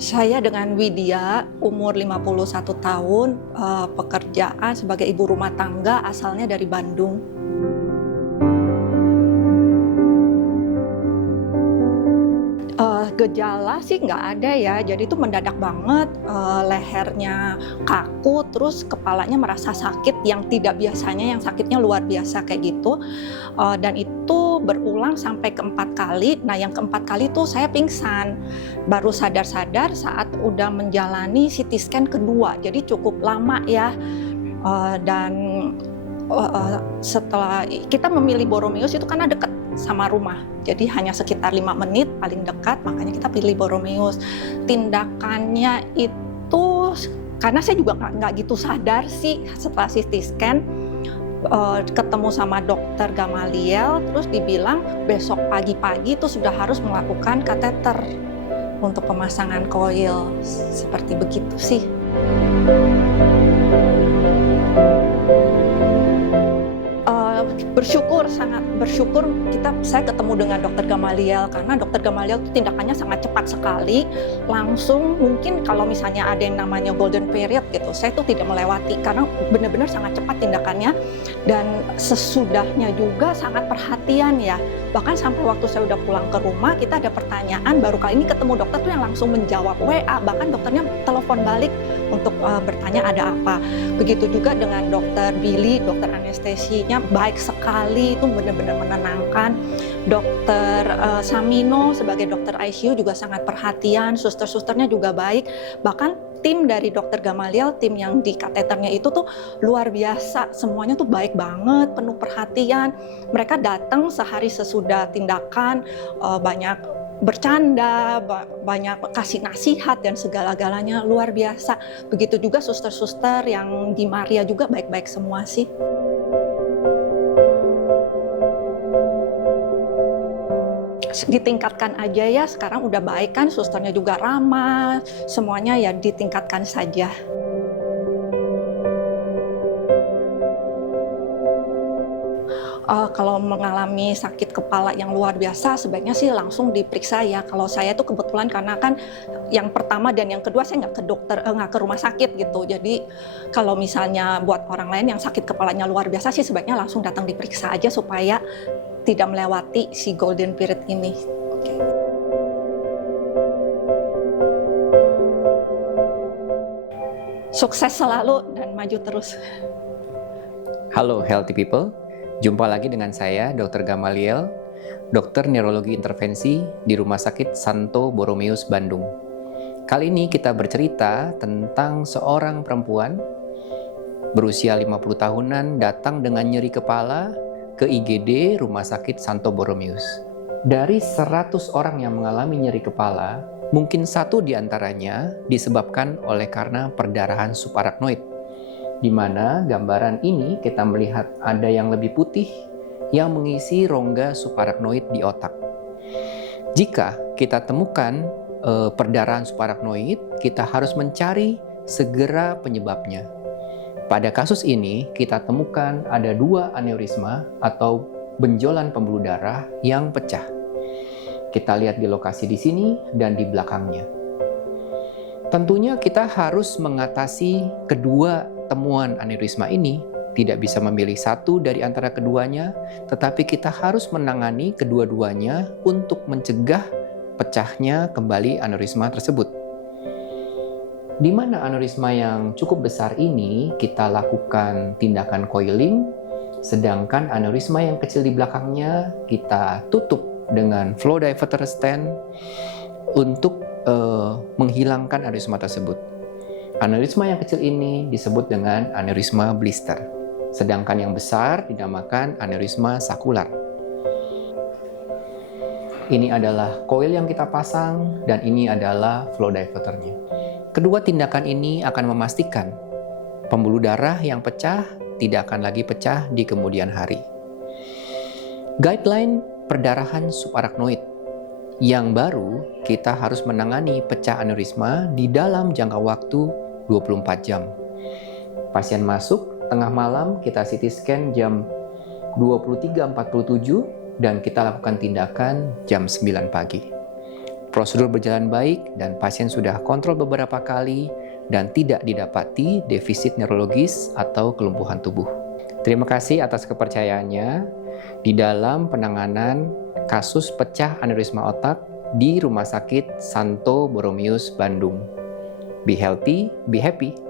Saya dengan Widya, umur 51 tahun, pekerjaan sebagai ibu rumah tangga, asalnya dari Bandung. Gejala sih nggak ada ya, jadi itu mendadak banget, lehernya kaku, terus kepalanya merasa sakit yang tidak biasanya, yang sakitnya luar biasa kayak gitu. Dan itu berulang sampai ke-4 kali. Nah, yang ke-4 kali tuh saya pingsan. Baru sadar-sadar saat udah menjalani CT scan kedua, jadi cukup lama ya. Dan setelah kita memilih Boromeus itu karena dekat sama rumah, jadi hanya sekitar 5 menit paling dekat, makanya kita pilih Boromeus. Tindakannya itu karena saya juga nggak gitu sadar sih setelah CT scan, ketemu sama dokter Gamaliel, terus dibilang besok pagi-pagi itu sudah harus melakukan kateter untuk pemasangan koil, seperti begitu sih. Bersyukur, sangat bersyukur saya ketemu dengan dokter Gamaliel, karena dokter Gamaliel itu tindakannya sangat cepat sekali, langsung. Mungkin kalau misalnya ada yang namanya golden period gitu, saya tuh tidak melewati karena benar-benar sangat cepat tindakannya, dan sesudahnya juga sangat perhatian ya. Bahkan sampai waktu saya udah pulang ke rumah, kita ada pertanyaan, baru kali ini ketemu dokter tuh yang langsung menjawab WA, bahkan dokternya telepon balik untuk bertanya ada apa. Begitu juga dengan dokter Billy, dokter anestesinya baik sekali, itu benar-benar menenangkan. Dokter Samino sebagai dokter ICU juga sangat perhatian, suster-susternya juga baik. Bahkan tim dari dokter Gamaliel, tim yang di kateternya itu tuh luar biasa, semuanya tuh baik banget, penuh perhatian. Mereka datang sehari sesudah tindakan, banyak bercanda, banyak kasih nasihat dan segala-galanya luar biasa. Begitu juga suster-suster yang di Maria juga baik-baik semua sih. Ditingkatkan aja ya, sekarang udah baik kan, susternya juga ramah, semuanya ya ditingkatkan saja. Kalau mengalami sakit kepala yang luar biasa, sebaiknya sih langsung diperiksa ya. Kalau saya tuh kebetulan karena kan yang pertama dan yang kedua saya nggak ke dokter, nggak ke rumah sakit gitu. Jadi kalau misalnya buat orang lain yang sakit kepalanya luar biasa sih sebaiknya langsung datang diperiksa aja supaya tidak melewati si golden period ini. Okay. Sukses selalu dan maju terus. Halo healthy people. Jumpa lagi dengan saya, Dr. Gamaliel, dokter neurologi intervensi di Rumah Sakit Santo Boromeus, Bandung. Kali ini kita bercerita tentang seorang perempuan berusia 50 tahunan datang dengan nyeri kepala ke IGD Rumah Sakit Santo Boromeus. Dari 100 orang yang mengalami nyeri kepala, mungkin 1 di antaranya disebabkan oleh karena perdarahan subarachnoid, di mana gambaran ini kita melihat ada yang lebih putih yang mengisi rongga subarachnoid di otak. Jika kita temukan perdarahan subarachnoid, kita harus mencari segera penyebabnya. Pada kasus ini kita temukan ada 2 aneurisma atau benjolan pembuluh darah yang pecah. Kita lihat di lokasi di sini dan di belakangnya. Tentunya kita harus mengatasi kedua temuan aneurisma ini, tidak bisa memilih satu dari antara keduanya, tetapi kita harus menangani kedua-duanya untuk mencegah pecahnya kembali aneurisma tersebut. Di mana aneurisma yang cukup besar ini kita lakukan tindakan coiling, sedangkan aneurisma yang kecil di belakangnya kita tutup dengan flow diverter stent untuk menghilangkan aneurisma tersebut. Aneurisma yang kecil ini disebut dengan aneurisma blister, sedangkan yang besar dinamakan aneurisma sakular. Ini adalah coil yang kita pasang dan ini adalah flow diverternya. Kedua tindakan ini akan memastikan pembuluh darah yang pecah tidak akan lagi pecah di kemudian hari. Guideline perdarahan subarachnoid yang baru, kita harus menangani pecah aneurisma di dalam jangka waktu 24 jam. Pasien masuk tengah malam, kita CT scan jam 23.47 dan kita lakukan tindakan jam 9 pagi. Prosedur berjalan baik dan pasien sudah kontrol beberapa kali dan tidak didapati defisit neurologis atau kelumpuhan tubuh. Terima kasih atas kepercayaannya di dalam penanganan kasus pecah aneurisma otak di Rumah Sakit Santo Borromeus Bandung. Be healthy, be happy.